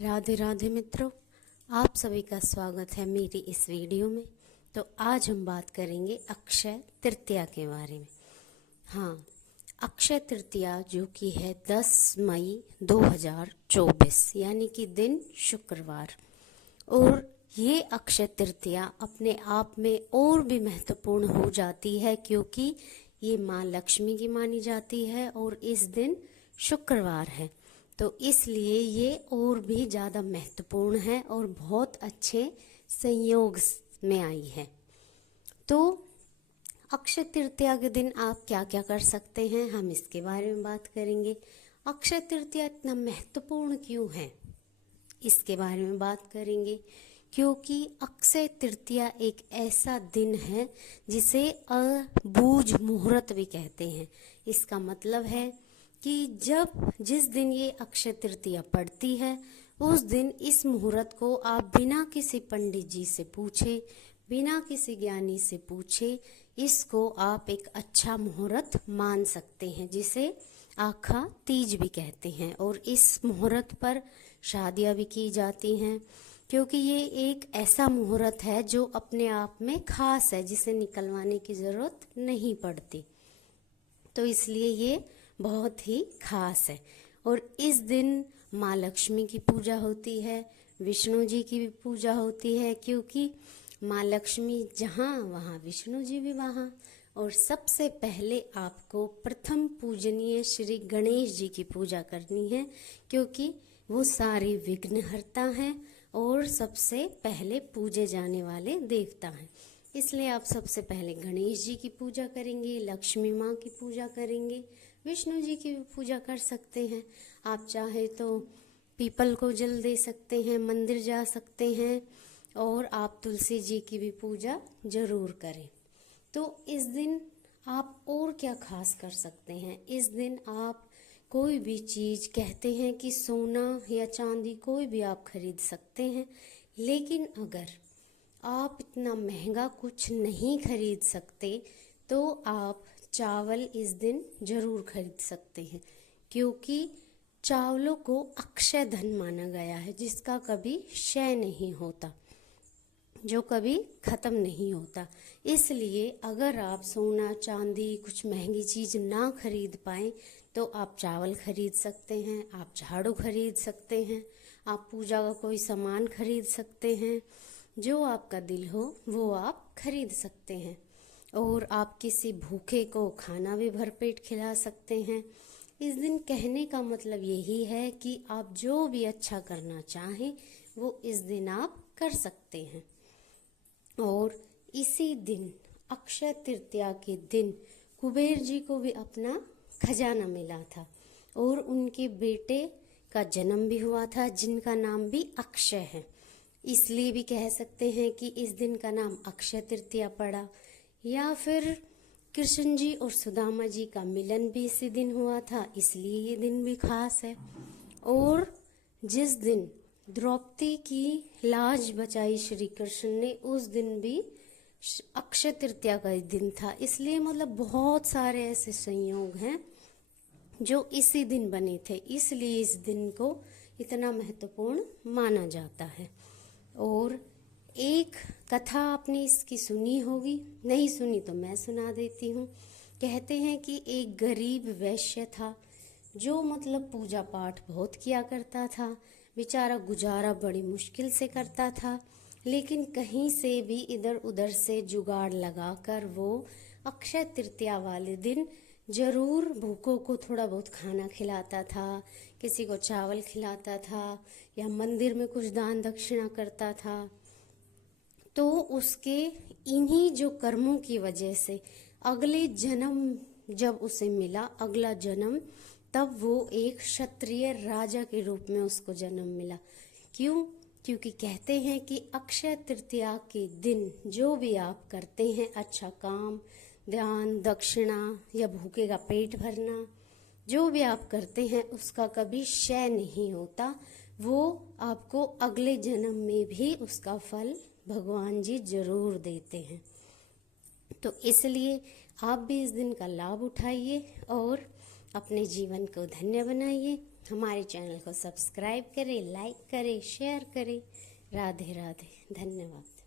राधे राधे मित्रों, आप सभी का स्वागत है मेरी इस वीडियो में। तो आज हम बात करेंगे अक्षय तृतीया के बारे में। हाँ, अक्षय तृतीया जो कि है 10 मई 2024 यानी कि दिन शुक्रवार। और ये अक्षय तृतीया अपने आप में और भी महत्वपूर्ण हो जाती है क्योंकि ये माँ लक्ष्मी की मानी जाती है और इस दिन शुक्रवार है, तो इसलिए ये और भी ज़्यादा महत्वपूर्ण है और बहुत अच्छे संयोग में आई है। तो अक्षय तृतीया के दिन आप क्या क्या कर सकते हैं, हम इसके बारे में बात करेंगे। अक्षय तृतीया इतना महत्वपूर्ण क्यों है, इसके बारे में बात करेंगे। क्योंकि अक्षय तृतीया एक ऐसा दिन है जिसे अबूझ मुहूर्त भी कहते हैं। इसका मतलब है कि जिस दिन ये अक्षय तृतीया पड़ती है उस दिन इस मुहूर्त को आप बिना किसी पंडित जी से पूछे, बिना किसी ज्ञानी से पूछे, इसको आप एक अच्छा मुहूर्त मान सकते हैं, जिसे आखा तीज भी कहते हैं। और इस मुहूर्त पर शादियां भी की जाती हैं क्योंकि ये एक ऐसा मुहूर्त है जो अपने आप में खास है, जिसे निकलवाने की ज़रूरत नहीं पड़ती। तो इसलिए ये बहुत ही खास है। और इस दिन माँ लक्ष्मी की पूजा होती है, विष्णु जी की भी पूजा होती है, क्योंकि माँ लक्ष्मी जहाँ वहाँ विष्णु जी भी वहाँ। और सबसे पहले आपको प्रथम पूजनीय श्री गणेश जी की पूजा करनी है, क्योंकि वो सारे विघ्नहर्ता हैं और सबसे पहले पूजे जाने वाले देवता हैं। इसलिए आप सबसे पहले गणेश जी की पूजा करेंगे, लक्ष्मी माँ की पूजा करेंगे, विष्णु जी की भी पूजा कर सकते हैं। आप चाहे तो पीपल को जल दे सकते हैं, मंदिर जा सकते हैं, और आप तुलसी जी की भी पूजा जरूर करें। तो इस दिन आप और क्या खास कर सकते हैं। इस दिन आप कोई भी चीज़, कहते हैं कि सोना या चांदी कोई भी आप खरीद सकते हैं, लेकिन अगर आप इतना महंगा कुछ नहीं खरीद सकते तो आप चावल इस दिन जरूर खरीद सकते हैं, क्योंकि चावलों को अक्षय धन माना गया है, जिसका कभी क्षय नहीं होता, जो कभी ख़त्म नहीं होता। इसलिए अगर आप सोना चांदी कुछ महंगी चीज़ ना खरीद पाएँ तो आप चावल खरीद सकते हैं, आप झाड़ू खरीद सकते हैं, आप पूजा का कोई सामान खरीद सकते हैं, जो आपका दिल हो वो आप खरीद सकते हैं। और आप किसी भूखे को खाना भी भरपेट खिला सकते हैं। इस दिन कहने का मतलब यही है कि आप जो भी अच्छा करना चाहें वो इस दिन आप कर सकते हैं। और इसी दिन अक्षय तृतीया के दिन कुबेर जी को भी अपना खजाना मिला था और उनके बेटे का जन्म भी हुआ था, जिनका नाम भी अक्षय है। इसलिए भी कह सकते हैं कि इस दिन का नाम अक्षय तृतीया पड़ा। या फिर कृष्ण जी और सुदामा जी का मिलन भी इसी दिन हुआ था, इसलिए ये दिन भी खास है। और जिस दिन द्रौपदी की लाज बचाई श्री कृष्ण ने, उस दिन भी अक्षय तृतीया का दिन था। इसलिए मतलब बहुत सारे ऐसे संयोग हैं जो इसी दिन बने थे, इसलिए इस दिन को इतना महत्वपूर्ण माना जाता है। और एक कथा आपने इसकी सुनी होगी, नहीं सुनी तो मैं सुना देती हूँ। कहते हैं कि एक गरीब वैश्य था जो मतलब पूजा पाठ बहुत किया करता था। बेचारा गुजारा बड़ी मुश्किल से करता था, लेकिन कहीं से भी इधर उधर से जुगाड़ लगाकर वो अक्षय तृतीया वाले दिन जरूर भूखों को थोड़ा बहुत खाना खिलाता था, किसी को चावल खिलाता था या मंदिर में कुछ दान दक्षिणा करता था। तो उसके इन्हीं जो कर्मों की वजह से अगले जन्म जब उसे मिला, अगला जन्म, तब वो एक क्षत्रिय राजा के रूप में उसको जन्म मिला। क्यों? क्योंकि कहते हैं कि अक्षय तृतीया के दिन जो भी आप करते हैं, अच्छा काम, दान दक्षिणा या भूखे का पेट भरना, जो भी आप करते हैं उसका कभी क्षय नहीं होता। वो आपको अगले जन्म में भी उसका फल भगवान जी जरूर देते हैं। तो इसलिए आप भी इस दिन का लाभ उठाइए और अपने जीवन को धन्य बनाइए। हमारे चैनल को सब्सक्राइब करें, लाइक करें, शेयर करें। राधे राधे, धन्यवाद।